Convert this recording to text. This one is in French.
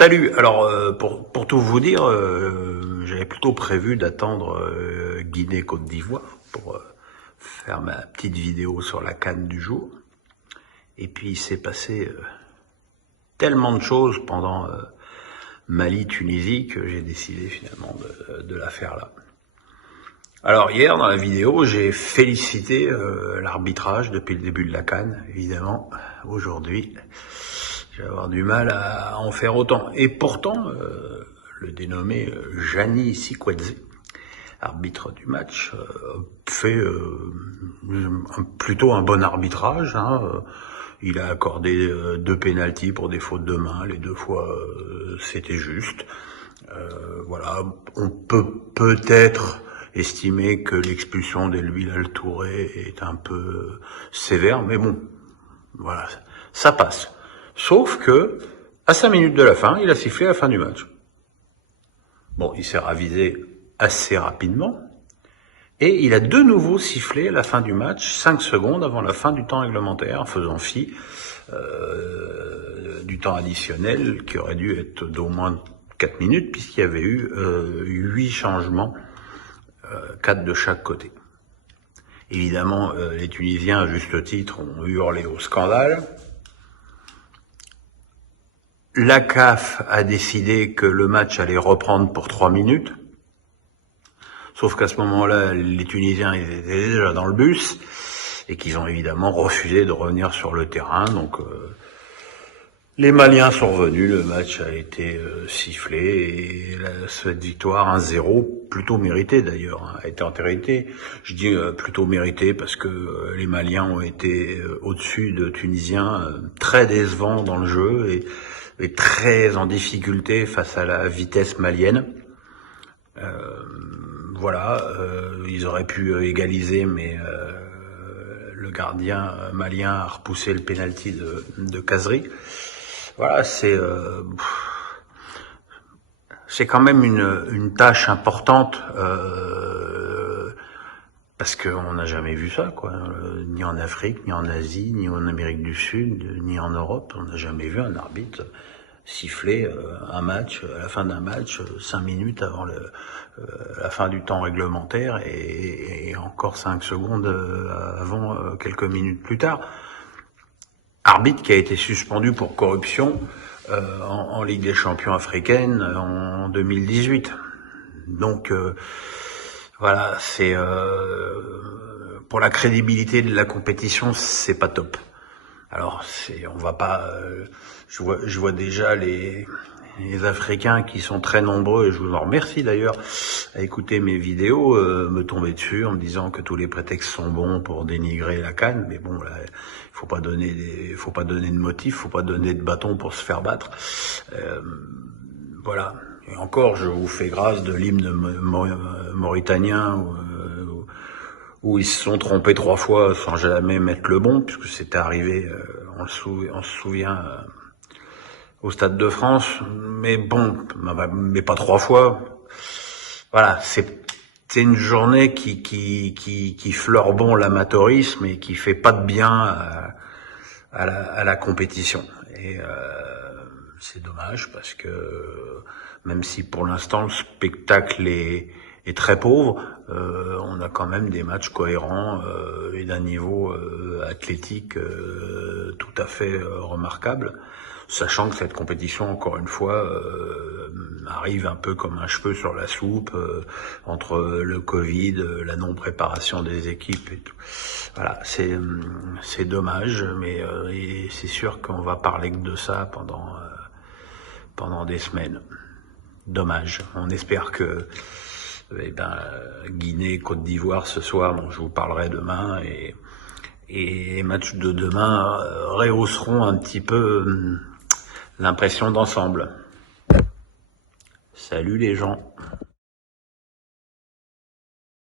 Salut, alors pour tout vous dire, j'avais plutôt prévu d'attendre Guinée-Côte d'Ivoire pour faire ma petite vidéo sur la CAN du jour. Et puis il s'est passé tellement de choses pendant Mali-Tunisie que j'ai décidé finalement de la faire là. Alors hier dans la vidéo, j'ai félicité l'arbitrage depuis le début de la CAN, évidemment. Aujourd'hui, je vais avoir du mal à en faire autant. Et pourtant, le dénommé Jani Sikwadze, arbitre du match, fait plutôt un bon arbitrage. Il a accordé 2 pénaltys pour des fautes de main, les 2 fois c'était juste. Voilà, on peut peut-être estimer que l'expulsion d'El Bilal Touré est un peu sévère, mais bon, voilà, ça passe. Sauf que, à 5 minutes de la fin, il a sifflé la fin du match. Bon, il s'est ravisé assez rapidement, et il a de nouveau sifflé la fin du match 5 secondes avant la fin du temps réglementaire, faisant fi du temps additionnel qui aurait dû être d'au moins 4 minutes, puisqu'il y avait eu 8 changements, 4 de chaque côté. Évidemment, les Tunisiens, à juste titre, ont hurlé au scandale. La CAF a décidé que le match allait reprendre pour 3 minutes. Sauf qu'à ce moment-là, les Tunisiens ils étaient déjà dans le bus et qu'ils ont évidemment refusé de revenir sur le terrain. Donc les Maliens sont revenus, le match a été sifflé et cette victoire 1-0, plutôt méritée d'ailleurs, a été entérinée. Je dis plutôt méritée parce que les Maliens ont été au-dessus de Tunisiens, très décevants dans le jeu et très en difficulté face à la vitesse malienne. Voilà, ils auraient pu égaliser, mais le gardien malien a repoussé le pénalty de Khazri. Voilà, c'est quand même une tâche importante parce qu'on n'a jamais vu ça, quoi. Ni en Afrique, ni en Asie, ni en Amérique du Sud, ni en Europe, on n'a jamais vu un arbitre siffler un match, à la fin d'un match, 5 minutes avant la fin du temps réglementaire et encore 5 secondes avant, quelques minutes plus tard. Arbitre qui a été suspendu pour corruption en Ligue des Champions africaine en 2018. Donc voilà, c'est pour la crédibilité de la compétition, c'est pas top. Alors on va pas, je vois déjà les Africains qui sont très nombreux, et je vous en remercie d'ailleurs, à écouter mes vidéos, me tomber dessus en me disant que tous les prétextes sont bons pour dénigrer la CAN, mais bon, là, faut pas donner de motifs, faut pas donner de bâton pour se faire battre. Voilà. Et encore, je vous fais grâce de l'hymne mauritanien où ils se sont trompés 3 fois sans jamais mettre le bon, puisque c'était arrivé, on se souvient, au Stade de France, mais bon, mais pas 3 fois. Voilà, c'est une journée qui fleure bon l'amateurisme et qui fait pas de bien à la compétition. Et c'est dommage parce que même si pour l'instant le spectacle est très pauvre, on a quand même des matchs cohérents et d'un niveau athlétique tout à fait remarquable, sachant que cette compétition, encore une fois, arrive un peu comme un cheveu sur la soupe, entre le Covid, la non-préparation des équipes et tout. Voilà, c'est dommage, mais c'est sûr qu'on va parler que de ça pendant des semaines. Dommage. On espère que Guinée, Côte d'Ivoire ce soir, dont je vous parlerai demain, et les matchs de demain rehausseront un petit peu l'impression d'ensemble. Salut les gens.